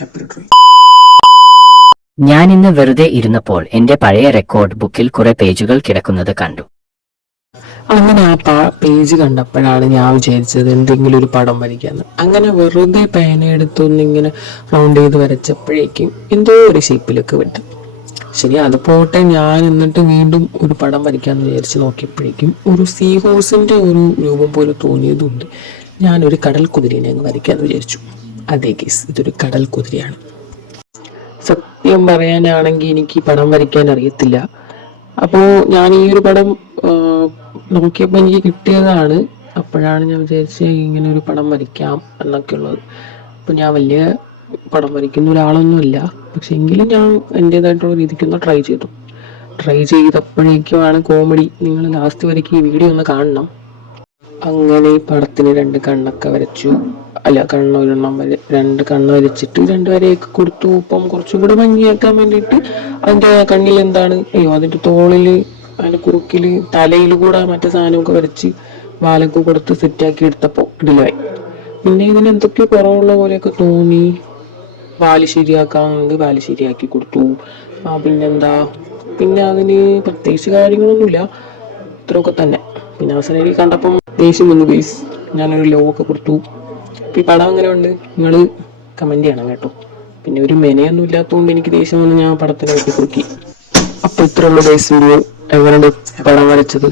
Happy drawing. ഞാൻ ഇന്ന് വെറുതെ ഇരുന്നപ്പോൾ എന്റെ പഴയ റെക്കോർഡ് ബുക്കിൽ കുറെ പേജുകൾ കിടക്കുന്നത് കണ്ടു. അങ്ങനെ പേജ് കണ്ടപ്പോഴാണ് ഞാൻ വിചാരിച്ചത് എന്തെങ്കിലും ഒരു പടം വരയ്ക്കാന്ന്. അങ്ങനെ വെറുതെ പേനയെടുത്തൊന്നിങ്ങനെ റൗണ്ട് ചെയ്ത് വരച്ചപ്പോഴേക്കും എന്തോ ഒരു ഷേപ്പിലൊക്കെ വിട്ടു. ശരി, അത് പോട്ടെ. ഞാൻ എന്നിട്ട് വീണ്ടും ഒരു പടം വരയ്ക്കാമെന്ന് വിചാരിച്ച് നോക്കിയപ്പോഴേക്കും ഒരു സീ ഹോഴ്സിൻ്റെ ഒരു രൂപം പോലെ തോന്നിയതുകൊണ്ട് ഞാനൊരു കടൽ കുതിരേനെ അങ്ങ് വരയ്ക്കാമെന്ന് വിചാരിച്ചു. അതേ കേസ്, ഇതൊരു കടൽ കുതിരയാണ്. സത്യം പറയാനാണെങ്കിൽ എനിക്ക് പടം വരയ്ക്കാൻ അറിയത്തില്ല. അപ്പോൾ ഞാൻ ഈ ഒരു പടം നോക്കിയപ്പോൾ എനിക്ക് കിട്ടിയതാണ്. അപ്പോഴാണ് ഞാൻ വിചാരിച്ചത് ഇങ്ങനെ ഒരു പടം വരയ്ക്കാം എന്നൊക്കെ ഉള്ളത്. അപ്പോൾ ഞാൻ വലിയ പടം വരയ്ക്കുന്ന ഒരാളൊന്നുമില്ല, പക്ഷെ എങ്കിലും ഞാൻ എൻ്റേതായിട്ടുള്ള രീതിക്കൊന്ന് ട്രൈ ചെയ്തപ്പോഴേക്കുമാണ് കോമഡി. നിങ്ങൾ ലാസ്റ്റ് വരയ്ക്ക് ഈ വീഡിയോ ഒന്ന് കാണണം. അങ്ങനെ പടത്തിന് 2 കണ്ണൊക്കെ വരച്ചു. അല്ല, രണ്ട് കണ്ണ് വരച്ചിട്ട് 2 വരയൊക്കെ കൊടുത്തു. ഇപ്പം കുറച്ചും കൂടെ ഭംഗിയാക്കാൻ വേണ്ടിയിട്ട് അതിൻ്റെ കണ്ണിൽ എന്താണ്, അതിൻ്റെ തോളിൽ, അതിൻ്റെ കുറുക്കിൽ, തലയിൽ കൂടെ മറ്റേ സാധനമൊക്കെ വരച്ച് വാലൊക്കെ കൊടുത്ത് സെറ്റാക്കി എടുത്തപ്പോൾ ഇടലായി. പിന്നെ ഇതിന് എന്തൊക്കെയോ കുറവുള്ള പോലെയൊക്കെ തോന്നി. വാല് ശരിയാക്കാമെന്നുണ്ട്, വാല് ശരിയാക്കി കൊടുത്തു. പിന്നെന്താ, പിന്നെ അതിന് പ്രത്യേകിച്ച് കാര്യങ്ങളൊന്നുമില്ല, ഇത്രയൊക്കെ തന്നെ. പിന്നെ അവസാനം എനിക്ക് കണ്ടപ്പം ദേഷ്യം വന്നു ഗൈസ്. ഞാനൊരു ലോ ഒക്കെ കൊടുത്തു. ഈ പടം എങ്ങനെ ഉണ്ട് നിങ്ങൾ കമൻറ്റ് ചെയ്യണം കേട്ടോ. പിന്നെ ഒരു മെനയൊന്നും ഇല്ലാത്തതുകൊണ്ട് എനിക്ക് ദേഷ്യം വന്ന് ഞാൻ പടത്തിനെ വെട്ടി കൊടുക്കി. അപ്പോൾ ഇത്രയുള്ള ഗൈസ് വീഡിയോ. എങ്ങനെയുണ്ട് പടം വരച്ചത്?